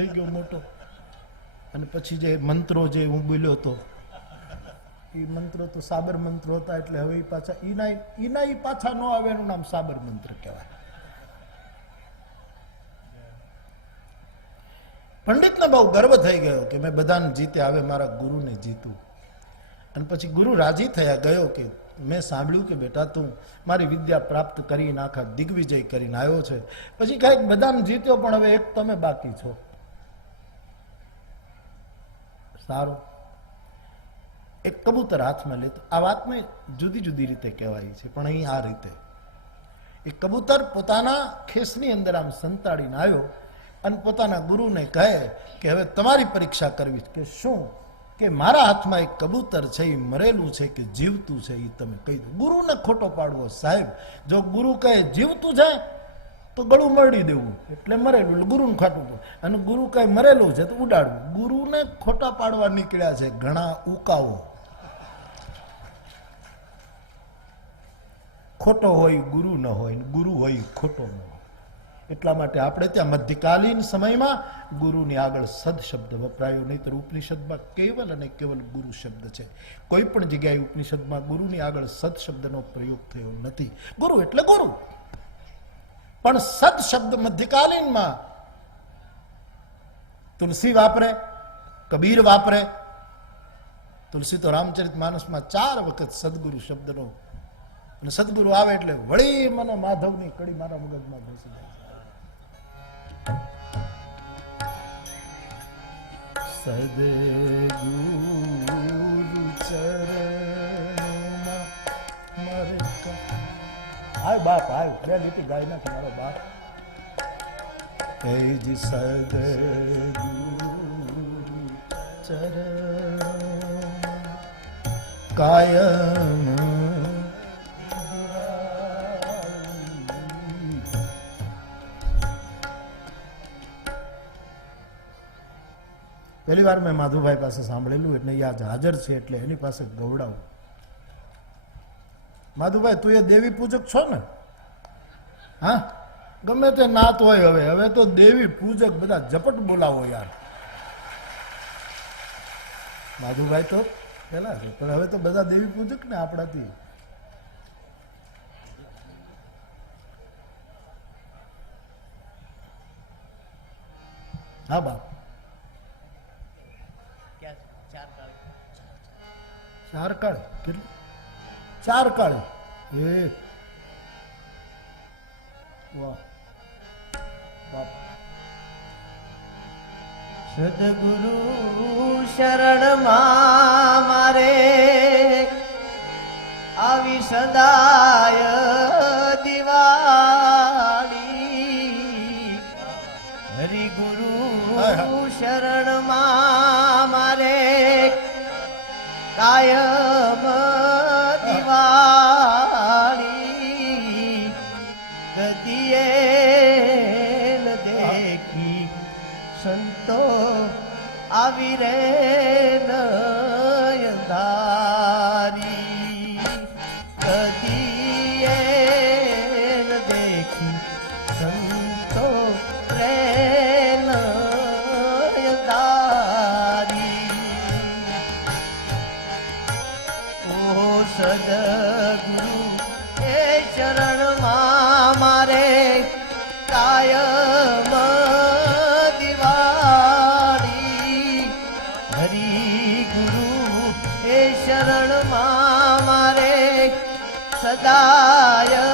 થઈ ગયો મોટો. અને પછી જે મંત્રો જે હું બોલ્યો હતો એ મંત્રો તો સાબર મંત્રો હતા, એટલે હવે એ પાછા ઈના પાછા ન આવે, એનું નામ સાબર મંત્ર કહેવાય. પંડિતને બહુ ગર્વ થઈ ગયો કે મેં બધાને જીત્યા, હવે મારા ગુરુને જીતું. અને પછી ગુરુ રાજી થયા, ગયો કે મેં સાંભળ્યું કે બેટા તું મારી વિદ્યા પ્રાપ્ત કરીને આખા દિગ્વિજય કરીને આવ્યો છે, પછી કંઈક બધાને જીત્યો, પણ હવે એક તમે બાકી છો. સારું, એક કબૂતર હાથમાં લેતો. આ વાતને જુદી જુદી રીતે કહેવાય છે, પણ અહીં આ રીતે એક કબૂતર પોતાના ખેસની અંદર આમ સંતાડીને આવ્યો અને પોતાના ગુરુને કહે કે હવે તમારી પરીક્ષા કરવી કે શું, કે મારા હાથમાં એક કબૂતર છે, એ મરેલું છે કે જીવતું છે, એ તમે કહી દો. ગુરુને ખોટો પાડવો. સાહેબ, જો ગુરુ કહે જીવતું છે તો ગળું મરડી દેવું, એટલે મરેલું, ગુરુને ખાટું. અને ગુરુ કહે મરેલું છે તો ઉડાડવું. ગુરુને ખોટા પાડવા નીકળ્યા છે ઘણા ઉકાઓ. ખોટો હોય ગુરુ ન હોય, ગુરુ હોય ખોટો ન હોય. એટલા માટે આપણે ત્યાં મધ્યકાલીન સમયમાં ગુરુની આગળ સદ શબ્દ વપરાયો, નહીતર ઉપનિષદમાં કેવલ અને કેવલ ગુરુ શબ્દ છે. કોઈ પણ જગ્યાએ ઉપનિષદમાં ગુરુની આગળ સદ શબ્દનો પ્રયોગ થયો નથી. ગુરુ એટલે ગુરુ, પણ સદ શબ્દ મધ્યકાલીનમાં તુલસી વાપરે, કબીર વાપરે. તુલસી તો રામચરિત માનસમાં 4 વખત સદગુરુ શબ્દનો, અને સદગુરુ આવે એટલે વળી મને માધવની કડી મારા મગજમાં ઘૂસી જાય. સદગુરુ ચરણમાં મારે આય બાપ આય બે લીટી ગાય ના તમારો બાપ જી સદગુરુ ચરણ કાયમ. પહેલી વાર મેં માધુભાઈ પાસે સાંભળેલું, એટલે યાદ હાજર છે એટલે એની પાસે ગવડાવું. માધુભાઈ તું એ દેવી પૂજક છો ને? હા, ગમે તે નાત હોય, હવે તો દેવી પૂજક બધા ઝપટ બોલાવો યાર. માધુભાઈ તો પેલા છે, પણ હવે તો બધા દેવી પૂજક ને આપણાથી. હા બાપ, 4 કાળ કેટલું? 4 કાળ. એ વાહ બાપ. સદગુરુ શરણમાં મારે આવી સદાય દિવાળી. હરિગુરુ શરણમાં મારે કાયમ દિવાળી. ગદિએ દેખી સંતો આવી રે નયનધારી. ગદિએ દેખી સંતો રે નયનધારી. સદગુરુ એ ચરણમાં મારે કાયમ દિવાળી. હરિગુરુ એ શરણમાં મારે સદાય